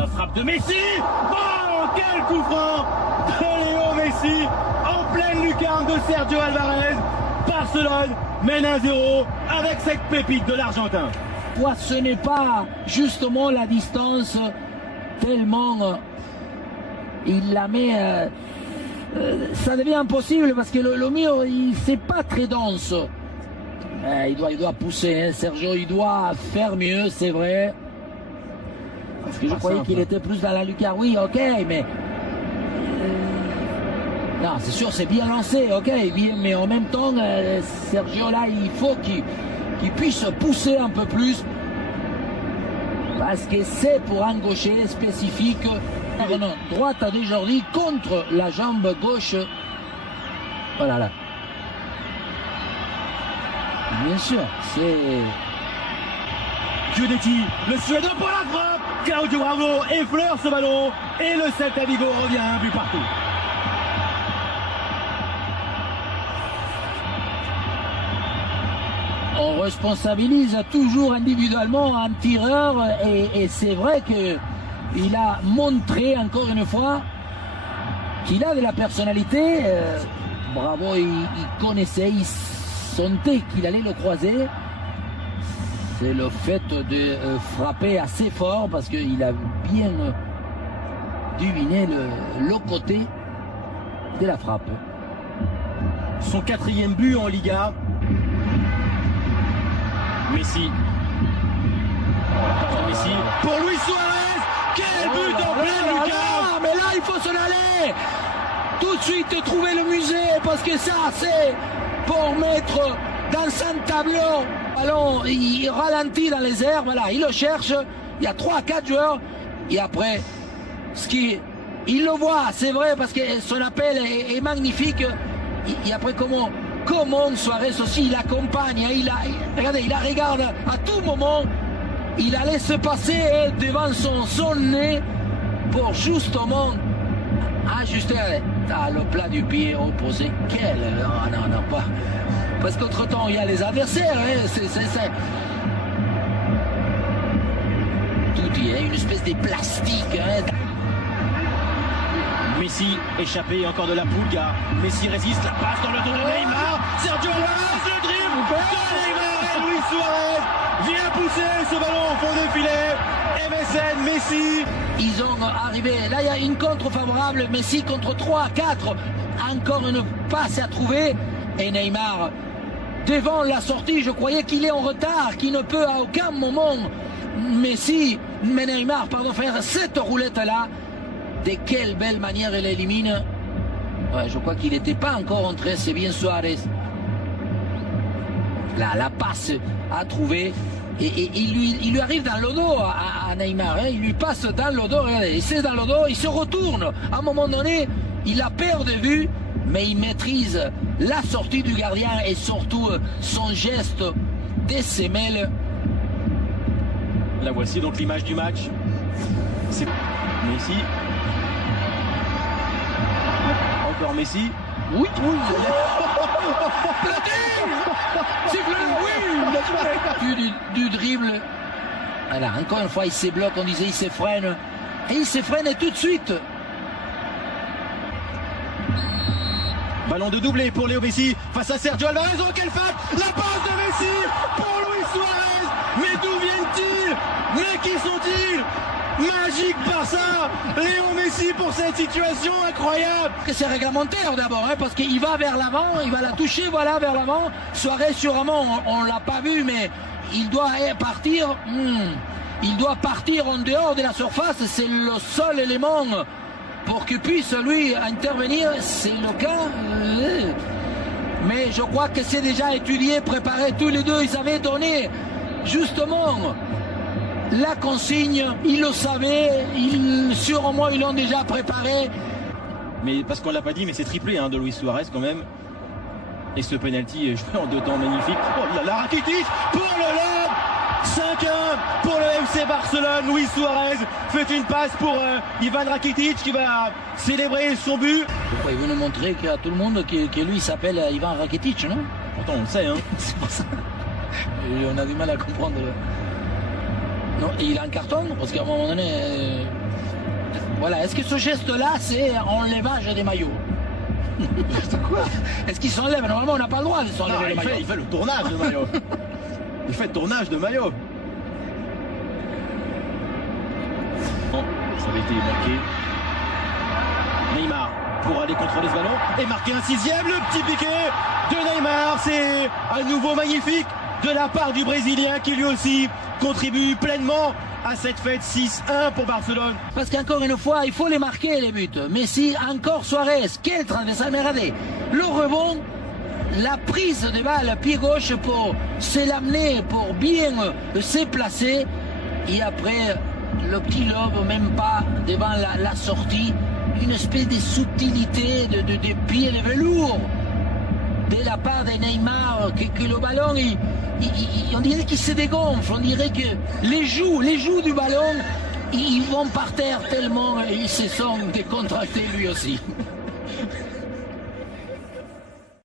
la frappe de Messi. Oh, quel coup franc de Léo Messi en pleine lucarne de Sergio Alvarez. Barcelone mène 1-0 avec cette pépite de l'Argentin. Ce n'est pas justement la distance tellement il la met, ça devient impossible parce que le mur c'est pas très dense. Il doit pousser, hein, Sergio, il doit faire mieux, c'est vrai. Parce que je croyais qu'il était plus dans la lucarne. Oui, ok, mais non, c'est sûr, c'est bien lancé, ok, mais en même temps, Sergio là, il faut qu'il puisse pousser un peu plus. Parce que c'est pour un gaucher spécifique. Droite de Jordi contre la jambe gauche. Voilà là. Bien sûr, c'est Guidetti, le Suédois pour la frappe. Claudio Bravo effleure ce ballon et le Celta Vigo revient à un but partout. On responsabilise toujours individuellement un tireur et c'est vrai qu'il a montré encore une fois qu'il a de la personnalité. Bravo, il connaissait, il sentait qu'il allait le croiser. C'est le fait de frapper assez fort parce qu'il a bien deviné le côté de la frappe. Son 4e but en Liga. Messi. Messi pour Luis Suarez. Quel but en pleine lucarne. Mais là, il faut s'en aller. Tout de suite trouver le musée parce que ça, c'est pour mettre dans un tableau. Alors, il ralentit dans les airs. Voilà, il le cherche. Il y a 3-4 joueurs. Et après, il le voit, c'est vrai, parce que son appel est magnifique. Et après, comment Suarez aussi, il accompagne, regardez, il la regarde à tout moment, il la laisse passer devant son nez pour justement ajuster le plat du pied opposé. Non, pas. Parce qu'entre-temps, il y a les adversaires, tout y est, une espèce de plastique. Messi échappé, encore de la Pulga. Messi résiste, la passe dans le dos de Neymar. Sergio Alvarez, le dribble de Neymar et Luis Suarez vient pousser ce ballon au fond des filets. MSN, Messi. Ils ont arrivé, là il y a une contre favorable, Messi contre 3-4. Encore une passe à trouver. Et Neymar, devant la sortie, je croyais qu'il est en retard, qu'il ne peut à aucun moment Neymar, faire cette roulette-là. De quelle belle manière elle élimine. Ouais, je crois qu'il n'était pas encore entré, c'est bien Suarez. Là, la passe à trouver. Et il lui arrive dans le dos à Neymar. Il lui passe dans le dos, regardez, il c'est dans le dos, il se retourne. À un moment donné, il la perd de vue, mais il maîtrise la sortie du gardien et surtout son geste des semelles. La voici donc l'image du match. C'est Messi. Encore Messi. Oui. Du dribble. Voilà, encore une fois, il se bloque, on disait il se freine. Et il se freine tout de suite. Ballon de doublé pour Léo Messi face à Sergio Alvarez. Oh, quelle frappe! La passe de Messi pour Luis Suarez. Mais d'où viennent-ils? Mais qui sont-ils? Magique Barça, Léo Messi pour cette situation incroyable. C'est réglementaire d'abord, parce qu'il va vers l'avant, il va la toucher, voilà, vers l'avant. Suarez sûrement, on l'a pas vu, mais il doit partir. Il doit partir en dehors de la surface, c'est le seul élément pour qu'il puisse lui intervenir, c'est le cas. Mais je crois que c'est déjà étudié, préparé, tous les deux, ils avaient donné justement la consigne, ils le savaient, sûrement ils l'ont déjà préparé. Mais parce qu'on l'a pas dit, mais c'est triplé de Luis Suarez quand même. Et ce penalty joué en 2 temps magnifique. Oh là là, Rakitic pour le lob. 5-1 pour le FC Barcelone. Luis Suarez fait une passe pour Ivan Rakitic qui va célébrer son but. Pourquoi il veut nous montrer à tout le monde que lui s'appelle Ivan Rakitic, non? Pourtant on le sait, C'est pour ça. Et on a du mal à comprendre. Non, et il a un carton parce qu'à un moment donné, Voilà, est-ce que ce geste-là, c'est enlevage des maillots? Quoi? Est-ce qu'il s'enlève? Normalement, on n'a pas le droit de s'enlever les maillots. Il fait le tournage de maillot. Il fait le tournage de maillot. Bon, ça avait été marqué. Neymar pour aller contrôler ce ballon et marquer un 6e. Le petit piqué de Neymar. C'est à nouveau magnifique de la part du Brésilien qui lui aussi contribue pleinement à cette fête. 6-1 pour Barcelone. Parce qu'encore une fois, il faut les marquer les buts. Messi, encore Suarez, quel transversal, mais regardez, le rebond, la prise de balle pied gauche pour se l'amener, pour bien se placer, et après le petit lobe, même pas devant la sortie, une espèce de subtilité de pied de velours de la part de Neymar, que le ballon, on dirait qu'il se dégonfle, on dirait que les joues du ballon, ils vont par terre tellement ils se sont décontractés lui aussi.